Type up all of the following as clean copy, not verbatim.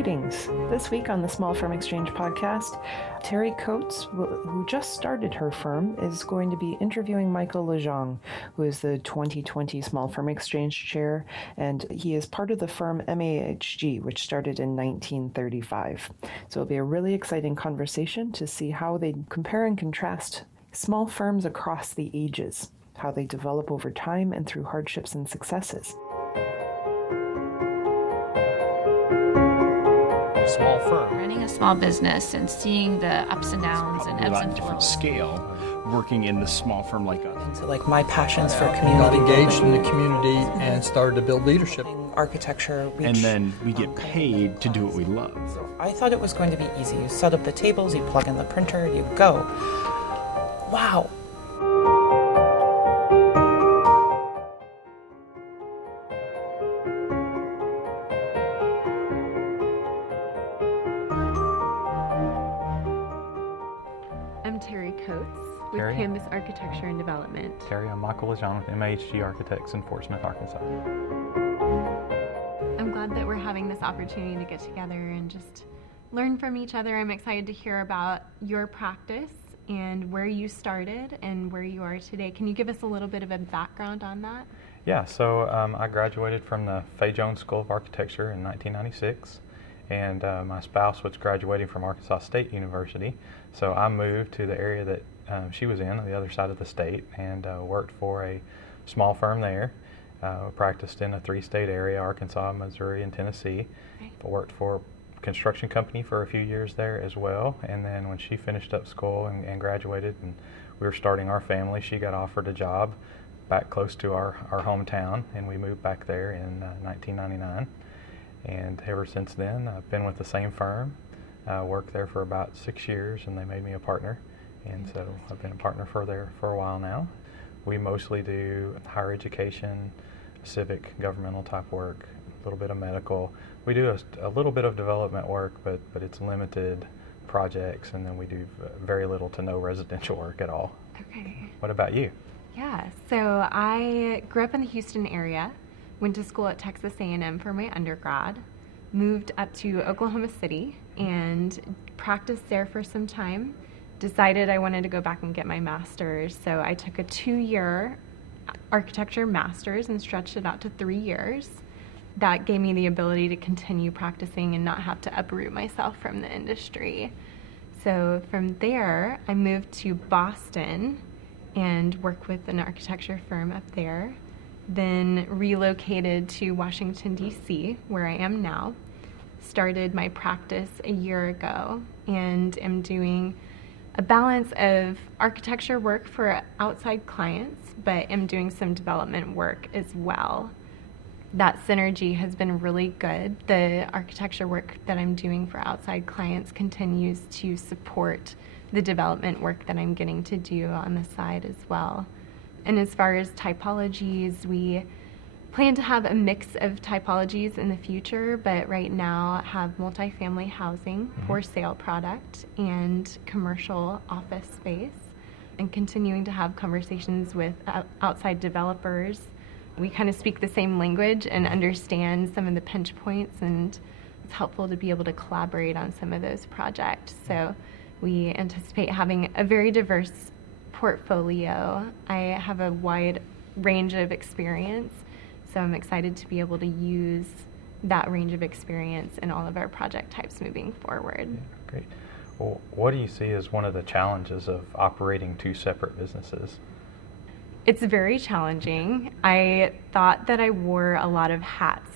Greetings. This week on the Small Firm Exchange podcast, Teri Coates, who just started her firm, is going to be interviewing Michael Lejong, who is the 2020 Small Firm Exchange chair, and he is part of the firm MAHG, which started in 1935. So it'll be a really exciting conversation to see how they compare and contrast small firms across the ages, how they develop over time and through hardships and successes. Small firm. Running a small business and seeing the ups and downs and ebbs and different flows. Scale, working in the small firm like us. So like my passions for Got community engaged building, in the community and started to build leadership. architecture, reach. And then we get paid to do what we love. So I thought it was going to be easy. You set up the tables, you plug in the printer, you go. Wow. I'm Teri Coates with Teri. Canvas Architecture and Development. Teri, I'm Michael Lejong with MAHG Architects in Fort Smith, Arkansas. I'm glad that we're having this opportunity to get together and just learn from each other. I'm excited to hear about your practice and where you started and where you are today. Can you give us a little bit of a background on that? Yeah, so I graduated from the Lejong School of Architecture in 1996, and my spouse was graduating from Arkansas State University, so I moved to the area that she was in, on the other side of the state, and worked for a small firm there. Practiced in a three-state area, Arkansas, Missouri, and Tennessee. Okay. Worked for a construction company for a few years there as well, and then when she finished up school and graduated and we were starting our family, she got offered a job back close to our hometown, and we moved back there in 1999. And ever since then, I've been with the same firm. Worked there for about 6 years, and they made me a partner. And so I've been a partner for a while now. We mostly do higher education, civic, governmental type work, a little bit of medical. We do a little bit of development work, but it's limited projects, and then we do very little to no residential work at all. Okay. What about you? Yeah, so I grew up in the Houston area, went to school at Texas A&M for my undergrad, moved up to Oklahoma City and practiced there for some time. Decided I wanted to go back and get my master's, so I took a 2-year architecture master's and stretched it out to 3 years. That gave me the ability to continue practicing and not have to uproot myself from the industry. So from there, I moved to Boston and worked with an architecture firm up there. Then relocated to Washington, D.C., where I am now. Started my practice a year ago and am doing a balance of architecture work for outside clients, but am doing some development work as well. That synergy has been really good. The architecture work that I'm doing for outside clients continues to support the development work that I'm getting to do on the side as well. And as far as typologies, we plan to have a mix of typologies in the future, but right now have multifamily housing for sale product and commercial office space, and continuing to have conversations with outside developers. We kind of speak the same language and understand some of the pinch points, and it's helpful to be able to collaborate on some of those projects. So we anticipate having a very diverse portfolio. I have a wide range of experience, so I'm excited to be able to use that range of experience in all of our project types moving forward. Yeah, great. Well, what do you see as one of the challenges of operating two separate businesses? It's very challenging. I thought that I wore a lot of hats,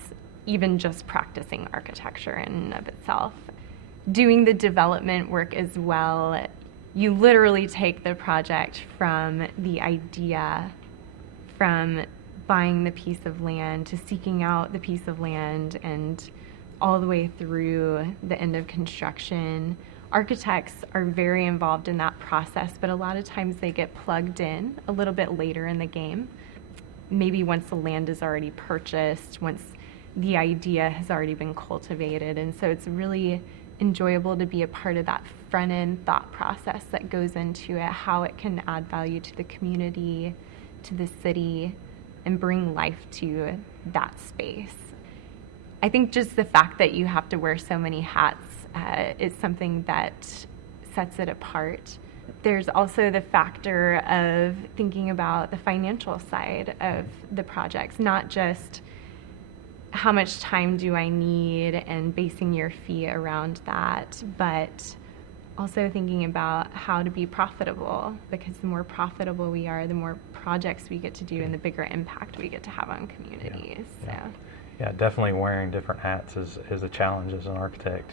even just practicing architecture in and of itself. Doing the development work as well, you literally take the project from the idea, from buying the piece of land to seeking out the piece of land and all the way through the end of construction. Architects are very involved in that process, but a lot of times they get plugged in a little bit later in the game. Maybe once the land is already purchased, once the idea has already been cultivated. And so it's really enjoyable to be a part of that front-end thought process that goes into it, how it can add value to the community, to the city, and bring life to that space. I think just the fact that you have to wear so many hats is something that sets it apart. There's also the factor of thinking about the financial side of the projects, not just how much time do I need and basing your fee around that, but also thinking about how to be profitable, because the more profitable we are, the more projects we get to do and the bigger impact we get to have on communities. Yeah, definitely wearing different hats is a challenge as an architect.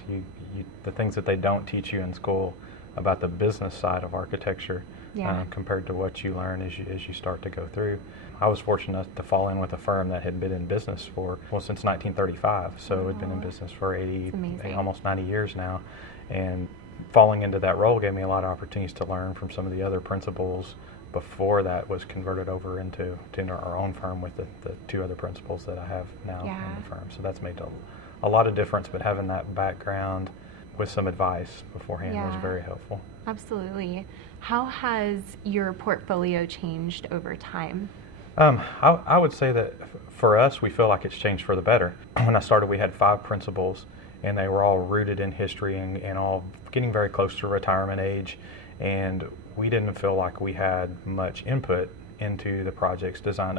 The things that they don't teach you in school about the business side of architecture compared to what you learn as you start to go through. I was fortunate to fall in with a firm that had been in business since 1935, so it had been in business for almost 90 years now, and falling into that role gave me a lot of opportunities to learn from some of the other principals before that was converted over into our own firm with the two other principals that I have now in the firm. So that's made a lot of difference, but having that background with some advice beforehand was very helpful. Absolutely. How has your portfolio changed over time? I would say that for us, we feel like it's changed for the better. When I started, we had 5 principals, and they were all rooted in history and all getting very close to retirement age, and we didn't feel like we had much input into the project's design.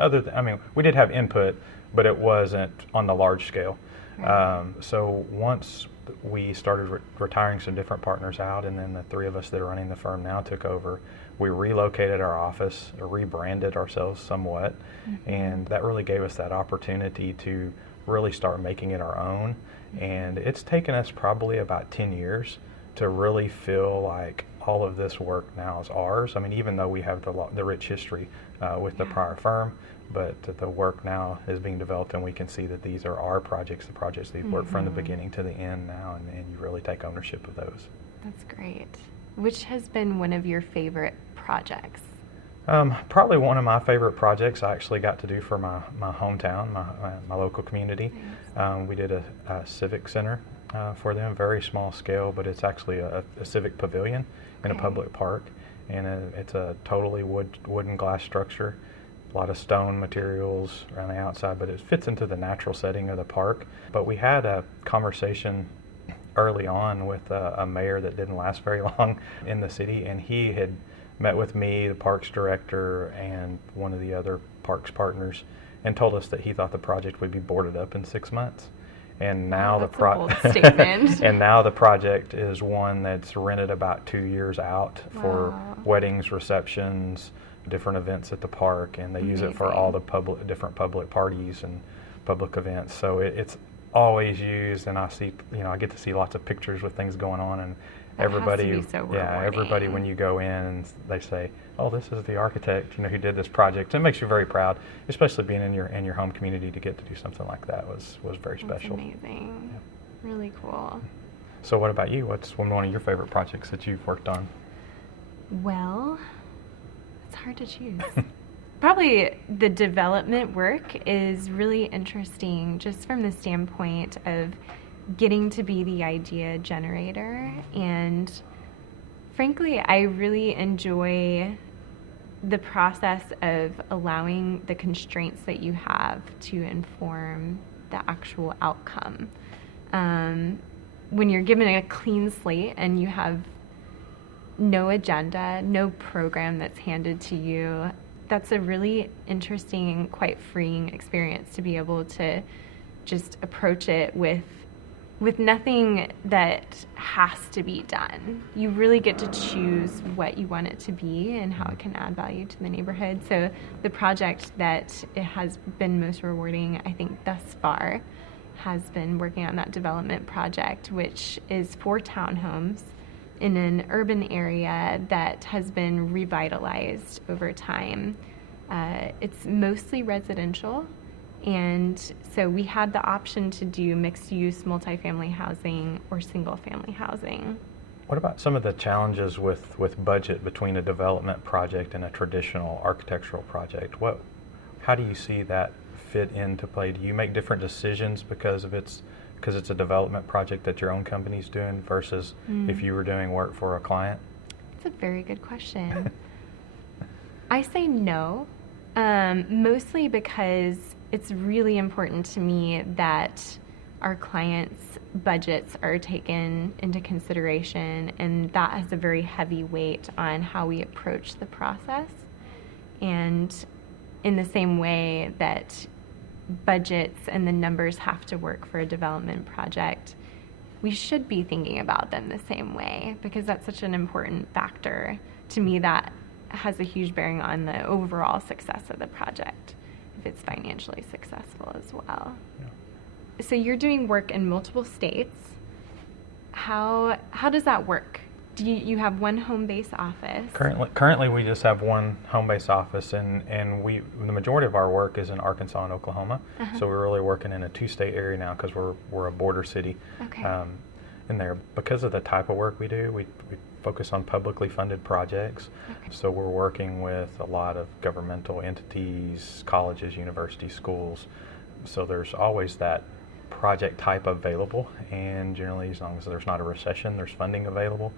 We did have input, but it wasn't on the large scale. Right. So once we started retiring some different partners out, and then the 3 of us that are running the firm now took over, we relocated our office, rebranded ourselves somewhat, and that really gave us that opportunity to really start making it our own. And it's taken us probably about 10 years to really feel like all of this work now is ours. I mean, even though we have the rich history with the prior firm, but the work now is being developed, and we can see that these are our projects, the projects that we've worked from the beginning to the end now, and you really take ownership of those. That's great. Which has been one of your favorite projects? Probably one of my favorite projects I actually got to do for my hometown, my local community. Nice. We did a civic center for them, very small scale, but it's actually a civic pavilion in a public park, and it's a totally wood and glass structure, a lot of stone materials around the outside, but it fits into the natural setting of the park. But we had a conversation early on with a mayor that didn't last very long in the city, and he had met with me, the parks director, and one of the other parks partners, and told us that he thought the project would be boarded up in 6 months. And now that's a bold statement. And now the project is one that's rented about 2 years out for weddings, receptions, different events at the park, and they use it for all the different public parties and public events. So it's always used, and I get to see lots of pictures with things going on, and everybody, everybody when you go in, and they say, "Oh, this is the architect, who did this project." It makes you very proud, especially being in your home community. To get to do something like that was very special. That's amazing. Yeah. Really cool. So, what about you? What's one of your favorite projects that you've worked on? Well, it's hard to choose. Probably the development work is really interesting, just from the standpoint of getting to be the idea generator, and frankly, I really enjoy the process of allowing the constraints that you have to inform the actual outcome. When you're given a clean slate and you have no agenda, no program that's handed to you, that's a really interesting and quite freeing experience to be able to just approach it with nothing that has to be done. You really get to choose what you want it to be and how it can add value to the neighborhood. So the project that it has been most rewarding, I think, thus far, has been working on that development project, which is 4 townhomes in an urban area that has been revitalized over time. It's mostly residential, and so we had the option to do mixed-use multifamily housing or single-family housing. What about some of the challenges with budget between a development project and a traditional architectural project? How do you see that fit into play? Do you make different decisions because it's a development project that your own company's doing versus if you were doing work for a client? That's a very good question. I say no, mostly because it's really important to me that our clients' budgets are taken into consideration, and that has a very heavy weight on how we approach the process. And in the same way that budgets and the numbers have to work for a development project, we should be thinking about them the same way, because that's such an important factor. To me, that has a huge bearing on the overall success of the project, if it's financially successful as well. Yeah. So you're doing work in multiple states. How does that work? Do you have one home base office? Currently, we just have one home base office, and the majority of our work is in Arkansas and Oklahoma. So we're really working in a 2-state area now because we're a border city. Okay. In there, because of the type of work we do, we focus on publicly funded projects. Okay. So we're working with a lot of governmental entities, colleges, universities, schools. So there's always that project type available, and generally, as long as there's not a recession, there's funding available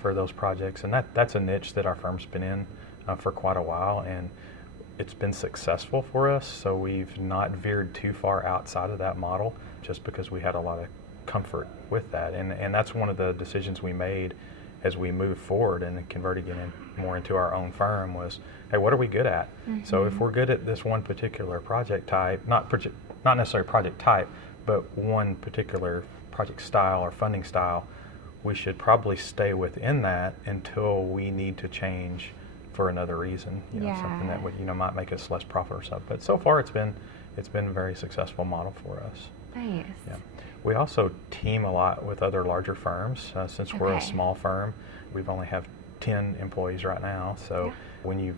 for those projects. And that's a niche that our firm's been in for quite a while, and it's been successful for us. So we've not veered too far outside of that model, just because we had a lot of comfort with that. And that's one of the decisions we made as we moved forward and converting it more into our own firm was, hey, what are we good at? So if we're good at this one particular project type, not necessarily project type, but one particular project style or funding style, we should probably stay within that until we need to change for another reason, something that would, might make us less profitable or something. But so far it's been a very successful model for us. Nice. Yeah. We also team a lot with other larger firms. Since we're a small firm, we've only have 10 employees right now. So when you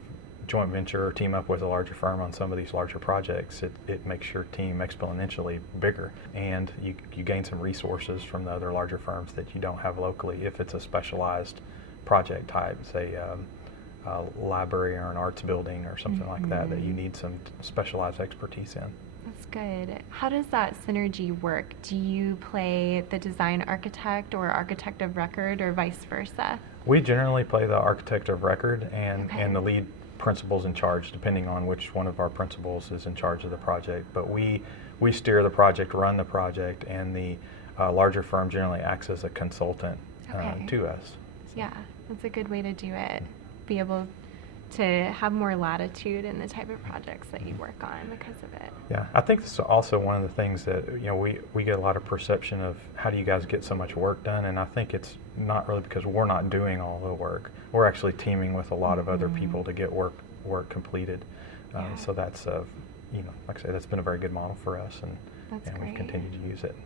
joint venture or team up with a larger firm on some of these larger projects, it makes your team exponentially bigger, and you gain some resources from the other larger firms that you don't have locally if it's a specialized project type, say a library or an arts building or something like that you need some specialized expertise in. That's good. How does that synergy work? Do you play the design architect or architect of record, or vice versa? We generally play the architect of record and the lead principals in charge, depending on which one of our principals is in charge of the project. But we steer the project, run the project, and the larger firm generally acts as a consultant to us. Yeah, that's a good way to do it. Be able to have more latitude in the type of projects that you work on because of it. Yeah, I think this is also one of the things that we get a lot of perception of, how do you guys get so much work done? And I think it's not really because we're not doing all the work. We're actually teaming with a lot of other people to get work completed. So that's like I say, that's been a very good model for us, and we've continued to use it.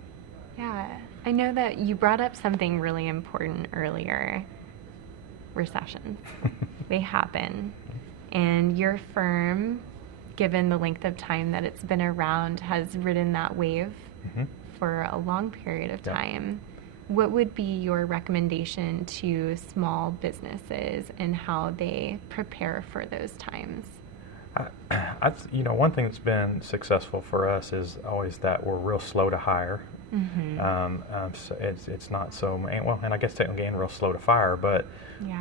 Yeah, I know that you brought up something really important earlier. Recessions. They happen, and your firm, given the length of time that it's been around, has ridden that wave for a long period of time. What would be your recommendation to small businesses and how they prepare for those times? One thing that's been successful for us is always that we're real slow to hire. So it's not so well, and I guess technically real slow to fire, but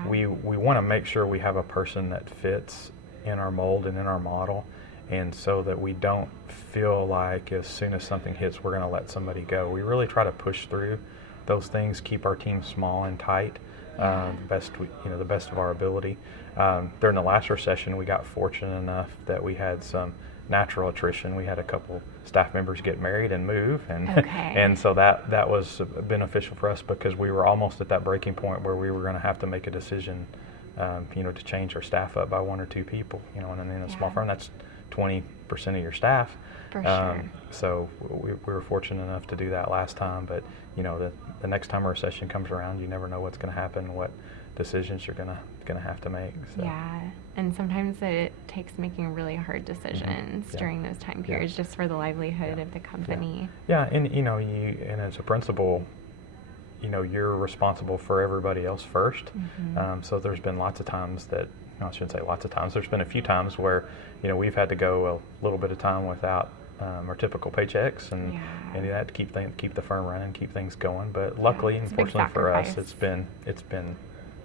we want to make sure we have a person that fits in our mold and in our model, and so that we don't feel like as soon as something hits we're going to let somebody go. We really try to push through those things, keep our team small and tight, the best of our ability. During the last recession, we got fortunate enough that we had some natural attrition. We had a couple staff members get married and move, and and so that was beneficial for us, because we were almost at that breaking point where we were going to have to make a decision, to change our staff up by 1 or 2 people. And in a small firm, that's 20% of your staff. For sure. So we were fortunate enough to do that last time, but the next time a recession comes around, you never know what's going to happen, what decisions you're gonna have to make. So. Yeah, and sometimes it takes making really hard decisions during those time periods, just for the livelihood of the company. Yeah, and and as a principal, you're responsible for everybody else first. So there's been lots of times that, I shouldn't say lots of times, there's been a few times where we've had to go a little bit of time without our typical paychecks, and that to keep the firm running, keep things going. But luckily, and fortunately for us, it's been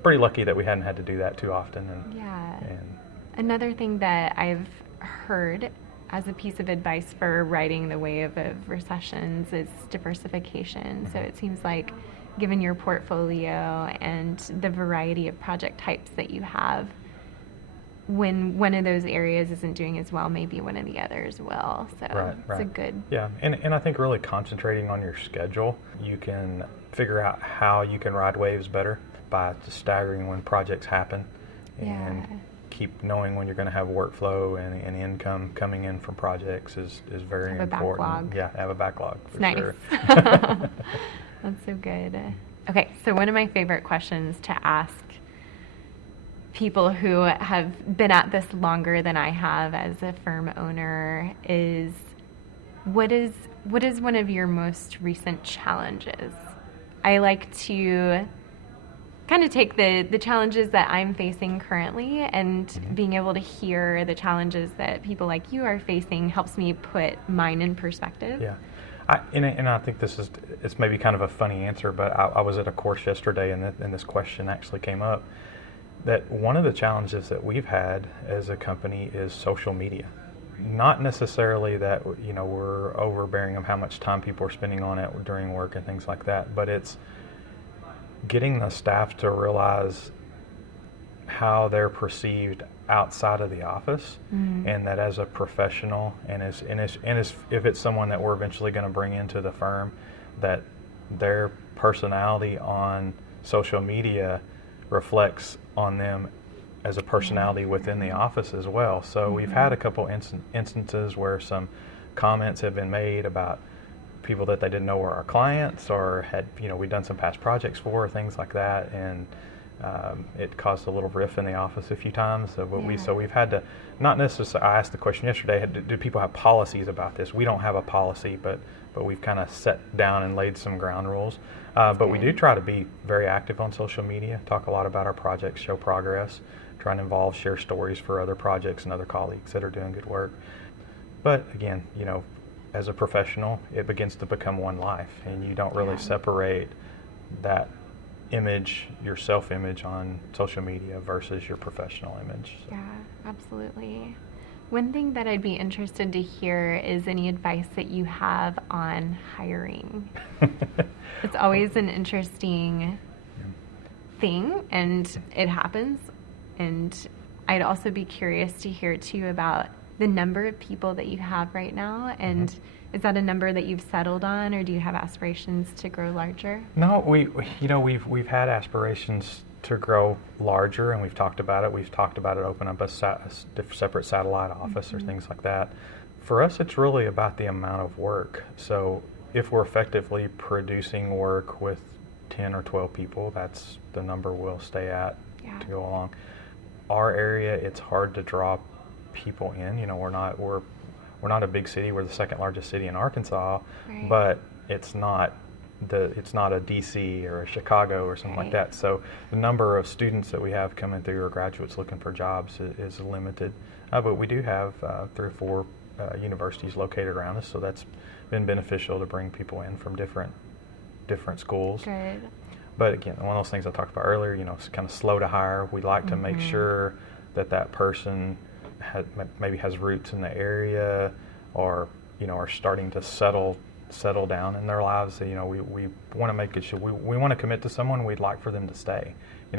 pretty lucky that we hadn't had to do that too often. And another thing that I've heard as a piece of advice for riding the wave of recessions is diversification. So it seems like, given your portfolio and the variety of project types that you have, when one of those areas isn't doing as well, maybe one of the others will. So it's a good. Yeah, and I think really concentrating on your schedule, you can figure out how you can ride waves better by just staggering when projects happen, and keep knowing when you're going to have workflow and income coming in from projects is very have important. A backlog. Yeah, have a backlog for nice. sure. That's so good. Okay, so one of my favorite questions to ask people who have been at this longer than I have as a firm owner is, what is one of your most recent challenges? I like to kind of take the challenges that I'm facing currently, and being able to hear the challenges that people like you are facing helps me put mine in perspective. Yeah. And I think it's maybe kind of a funny answer, but I was at a course yesterday and this question actually came up, that one of the challenges that we've had as a company is social media. Not necessarily that, we're overbearing of how much time people are spending on it during work and things like that, but it's getting the staff to realize how they're perceived outside of the office, and that as a professional, and if it's someone that we're eventually going to bring into the firm, that their personality on social media reflects on them as a personality within the office as well. So we've had a couple instances where some comments have been made about people that they didn't know were our clients, or had we've done some past projects for, things like that, and it caused a little riff in the office a few times. So we've had to, not necessarily, I asked the question yesterday, do people have policies about this? We don't have a policy, but we've kind of set down and laid some ground rules. But we do try to be very active on social media, talk a lot about our projects, show progress, try and involve, share stories for other projects and other colleagues that are doing good work. But again, as a professional, it begins to become one life, and you don't really separate that image, your self-image on social media versus your professional image. So. Yeah, absolutely. One thing that I'd be interested to hear is any advice that you have on hiring. It's always an interesting thing, and it happens. And I'd also be curious to hear too about the number of people that you have right now, and is that a number that you've settled on, or do you have aspirations to grow larger? No, we've had aspirations to grow larger, and we've talked about it. We've talked about it, open up a separate satellite office or things like that. For us, it's really about the amount of work. So if we're effectively producing work with 10 or 12 people, that's the number we'll stay at to go along. Our area, it's hard to draw people in. We're not a big city. We're the second largest city in Arkansas, but it's not a DC or a Chicago or something like that. So the number of students that we have coming through, or graduates looking for jobs, is limited. But we do have 3 or 4 universities located around us, so that's been beneficial to bring people in from different schools. Good. But again, one of those things I talked about earlier, it's kind of slow to hire. We like to make sure that person maybe has roots in the area, or are starting to settle down in their lives. We want to make it sure we want to commit to someone. We'd like for them to stay.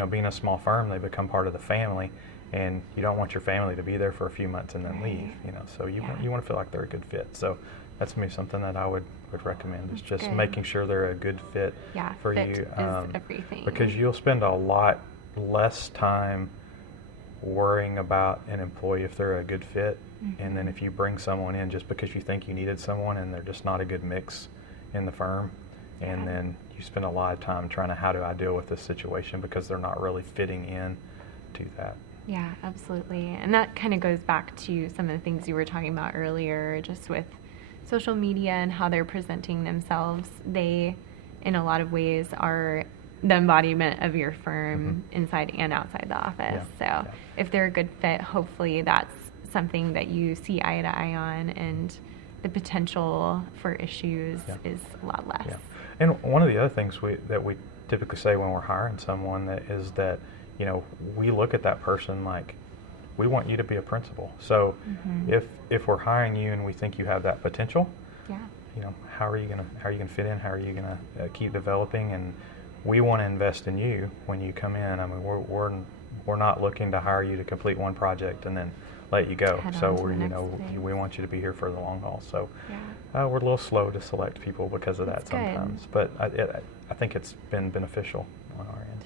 Being a small firm, they become part of the family, and you don't want your family to be there for a few months and then leave. So you want to feel like they're a good fit. So that's maybe something that I would recommend, is just making sure they're a good fit for fit you. Is everything. Because you'll spend a lot less time worrying about an employee if they're a good fit, and then if you bring someone in just because you think you needed someone and they're just not a good mix in the firm, and then you spend a lot of time trying to, how do I deal with this situation, because they're not really fitting in to that. Yeah, absolutely. And that kind of goes back to some of the things you were talking about earlier, just with social media and how they're presenting themselves. They, in a lot of ways, are the embodiment of your firm inside and outside the office. So if they're a good fit, hopefully that's something that you see eye to eye on, and the potential for issues is a lot less. Yeah. And one of the other things that we typically say when we're hiring someone is that we look at that person like, we want you to be a principal. So if we're hiring you and we think you have that potential, you know, how are you gonna fit in? How are you gonna keep developing? And we want to invest in you when you come in. I mean, we're not looking to hire you to complete one project and then let you go. So we want you to be here for the long haul. So we're a little slow to select people because of that sometimes. But I think it's been beneficial on our end.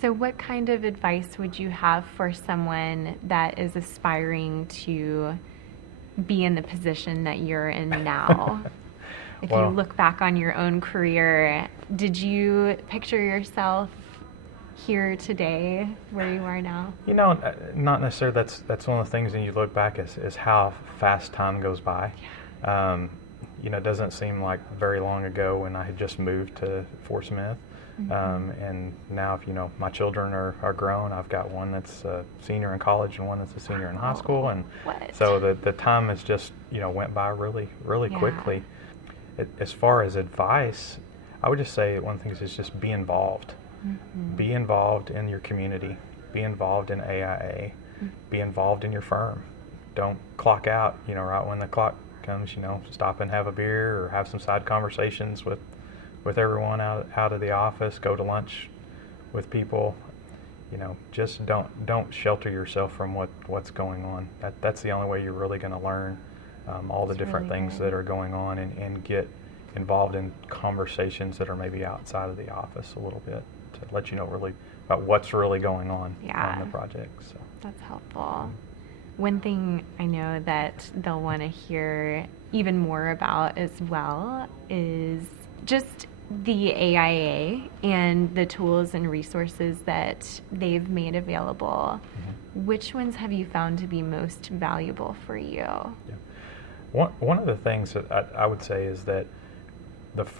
So what kind of advice would you have for someone that is aspiring to be in the position that you're in now? If you look back on your own career, did you picture yourself here today where you are now? You know, not necessarily. That's one of the things when you look back is how fast time goes by. You know, it doesn't seem like very long ago when I had just moved to Fort Smith. And now, if you know, my children are grown. I've got one that's a senior in college and one that's a senior in high school, and so the time has just, you know, went by really quickly. As far as advice, I would just say one thing is just be involved. Be involved in your community. Be involved in AIA. Be involved in your firm. Don't clock out, you know, right when the clock comes. You know, stop and have a beer or have some side conversations with everyone out of the office. Go to lunch with people. You know, just don't shelter yourself from what's going on. That's the only way you're really going to learn all the different things that are going on, and get involved in conversations that are maybe outside of the office a little bit to let you know really about what's really going on the project. So that's helpful. One thing I know that they'll want to hear even more about as well is just the AIA and the tools and resources that they've made available. Which ones have you found to be most valuable for you? One of the things that I would say is that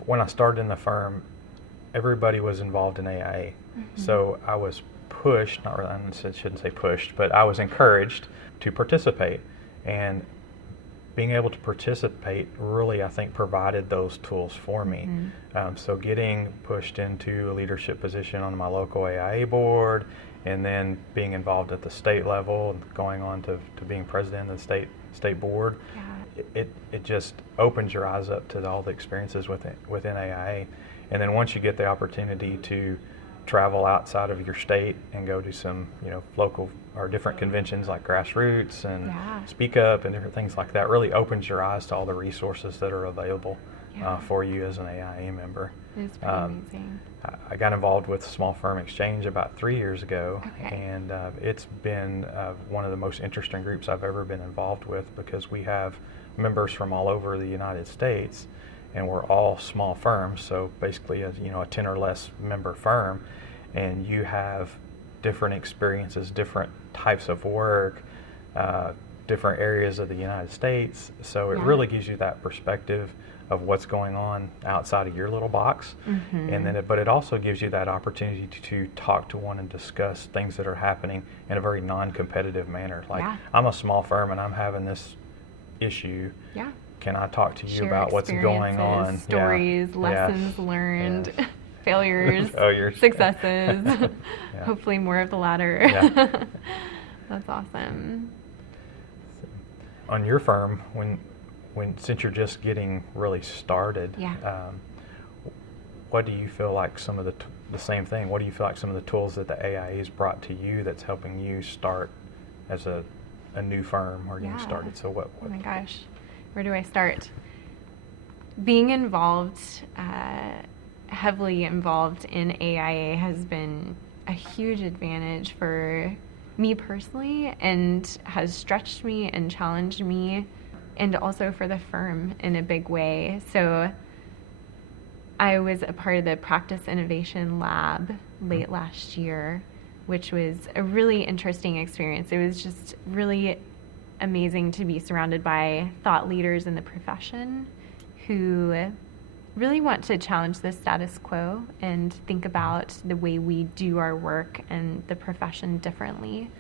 when I started in the firm, everybody was involved in AIA. So I was pushed, not really, I shouldn't say pushed, but I was encouraged to participate. And being able to participate really, I think, provided those tools for me. So getting pushed into a leadership position on my local AIA board, and then being involved at the state level, and going on to being president of the state board, it just opens your eyes up to all the experiences within AIA. And then once you get the opportunity to travel outside of your state and go to some, you know, local or different conventions like Grassroots and Speak Up and different things like that, really opens your eyes to all the resources that are available for you as an AIA member. It's pretty amazing. I got involved with Small Firm Exchange about 3 years ago, and it's been one of the most interesting groups I've ever been involved with, because we have members from all over the United States, and we're all small firms, so basically a 10 or less member firm, and you have different experiences, different types of work, different areas of the United States, so it really gives you that perspective of what's going on outside of your little box. And then but it also gives you that opportunity to talk to one and discuss things that are happening in a very non-competitive manner. Like, I'm a small firm and I'm having this issue. Can I talk to you about what's going on? Stories, lessons learned, failures, successes. Hopefully more of the latter. That's awesome. On your firm, since you're just getting really started, what do you feel like some of the same thing? What do you feel like some of the tools that the AIA has brought to you that's helping you start as a new firm or getting started? So what? Oh my gosh, where do I start? Being involved, heavily involved in AIA has been a huge advantage for me personally, and has stretched me and challenged me, and also for the firm in a big way. So I was a part of the Practice Innovation Lab late last year, which was a really interesting experience. It was just really amazing to be surrounded by thought leaders in the profession who really want to challenge the status quo and think about the way we do our work and the profession differently.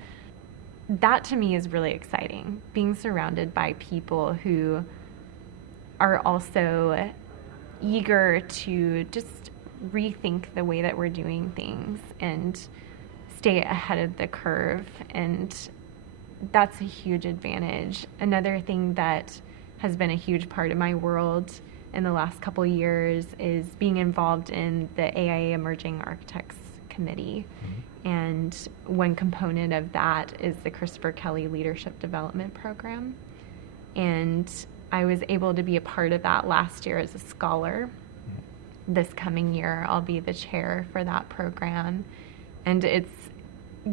That to me is really exciting, being surrounded by people who are also eager to just rethink the way that we're doing things and stay ahead of the curve and that's a huge advantage. Another thing that has been a huge part of my world in the last couple years is being involved in the AIA Emerging Architects Committee. And one component of that is the Christopher Kelly Leadership Development Program. And I was able to be a part of that last year as a scholar. This coming year, I'll be the chair for that program. And it's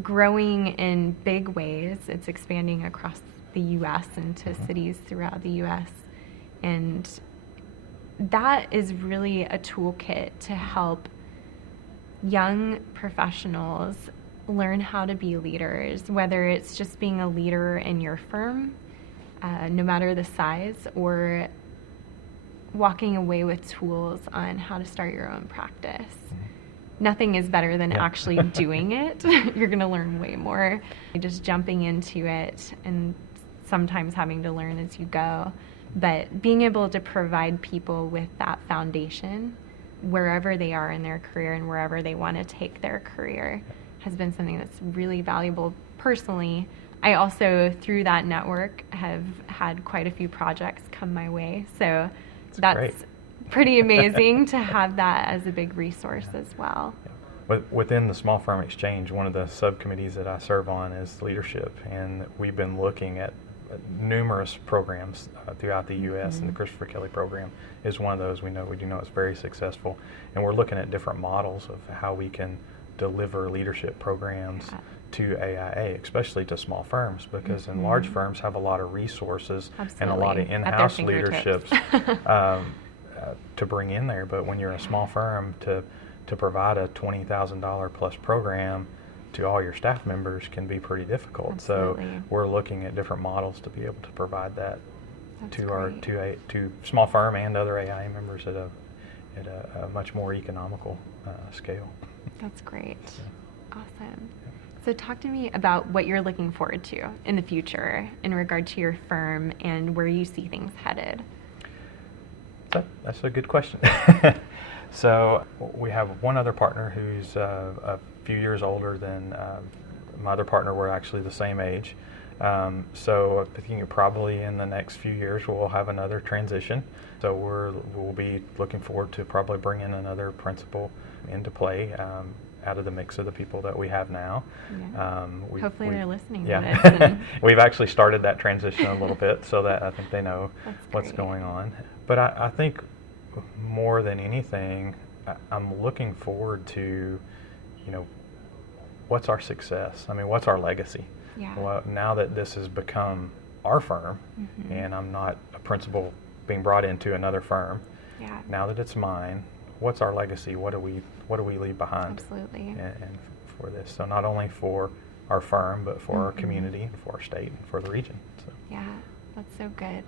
growing in big ways. It's expanding across the U.S. into cities throughout the U.S. And that is really a toolkit to help young professionals learn how to be leaders, whether it's just being a leader in your firm, no matter the size, or walking away with tools on how to start your own practice. Nothing is better than actually doing it. You're going to learn way more. Just jumping into it and sometimes having to learn as you go. But being able to provide people with that foundation wherever they are in their career and wherever they want to take their career has been something that's really valuable personally. I also, through that network, have had quite a few projects come my way. So that's pretty amazing to have that as a big resource as well. Within the Small Firm Exchange, one of the subcommittees that I serve on is leadership, and we've been looking at numerous programs throughout the U.S. and the Christopher Kelly program is one of those. We do know it's very successful, and we're looking at different models of how we can deliver leadership programs to AIA, especially to small firms, because in large firms have a lot of resources and a lot of in-house leaderships to bring in there. But when you're a small firm, to provide a $20,000 plus program to all your staff members can be pretty difficult. Absolutely. So we're looking at different models to be able to provide that to small firm and other AIA members at a much more economical scale. That's great. Awesome. So talk to me about what you're looking forward to in the future in regard to your firm and where you see things headed. That's a good question. So we have one other partner who's a few years older than my other partner. We're actually the same age. So I think probably in the next few years we'll have another transition. So we'll be looking forward to probably bringing another principal into play out of the mix of the people that we have now. Yeah. Hopefully they're listening to this. And We've actually started that transition a little bit so that I think they know what's going on. But I think more than anything, I'm looking forward to, what's our success? I mean, what's our legacy? Yeah. Well, now that this has become our firm, and I'm not a principal being brought into another firm, now that it's mine, what's our legacy? What do we leave behind? Absolutely. And for this, so not only for our firm, but for our community, for our state, and for the region. So. Yeah, that's so good.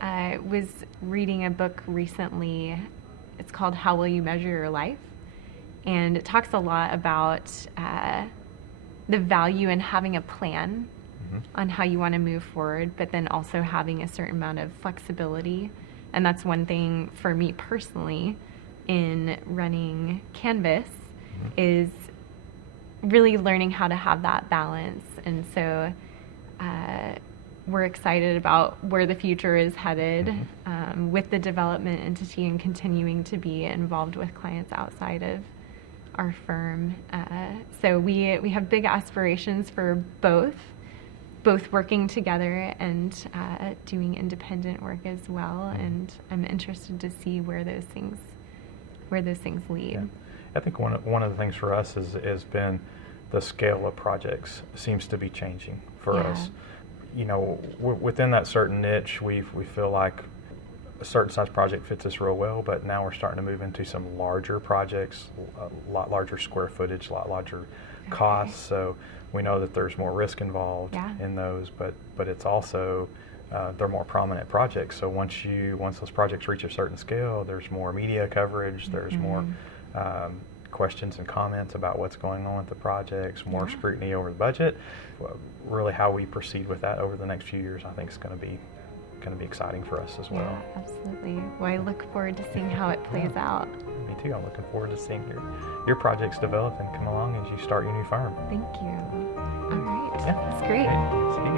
I was reading a book recently. It's called How Will You Measure Your Life? And it talks a lot about the value in having a plan on how you want to move forward, but then also having a certain amount of flexibility. And that's one thing for me personally in running Canvas is really learning how to have that balance. And so we're excited about where the future is headed with the development entity and continuing to be involved with clients outside of our firm. So we have big aspirations for both working together and doing independent work as well. And I'm interested to see where those things lead. Yeah. I think one of the things for us has been the scale of projects seems to be changing for us. Within that certain niche, we feel like a certain size project fits us real well, but now we're starting to move into some larger projects, a lot larger square footage, a lot larger costs. So we know that there's more risk involved in those, but it's also they're more prominent projects. So once those projects reach a certain scale, there's more media coverage, there's more questions and comments about what's going on with the projects, more scrutiny over the budget. Really, how we proceed with that over the next few years, I think, is going to be exciting for us as well. Yeah, absolutely. Well, I look forward to seeing how it plays out. Me too. I'm looking forward to seeing your projects develop and come along as you start your new firm. Thank you. All right. Yeah. It's great. See you.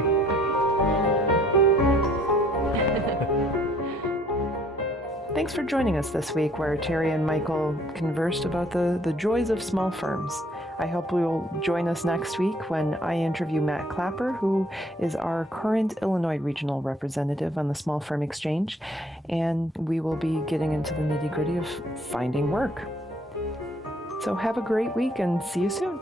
Thanks for joining us this week where Teri and Michael conversed about the joys of small firms. I hope you'll join us next week when I interview Matt Clapper, who is our current Illinois regional representative on the Small Firm Exchange, and we will be getting into the nitty-gritty of finding work. So have a great week and see you soon.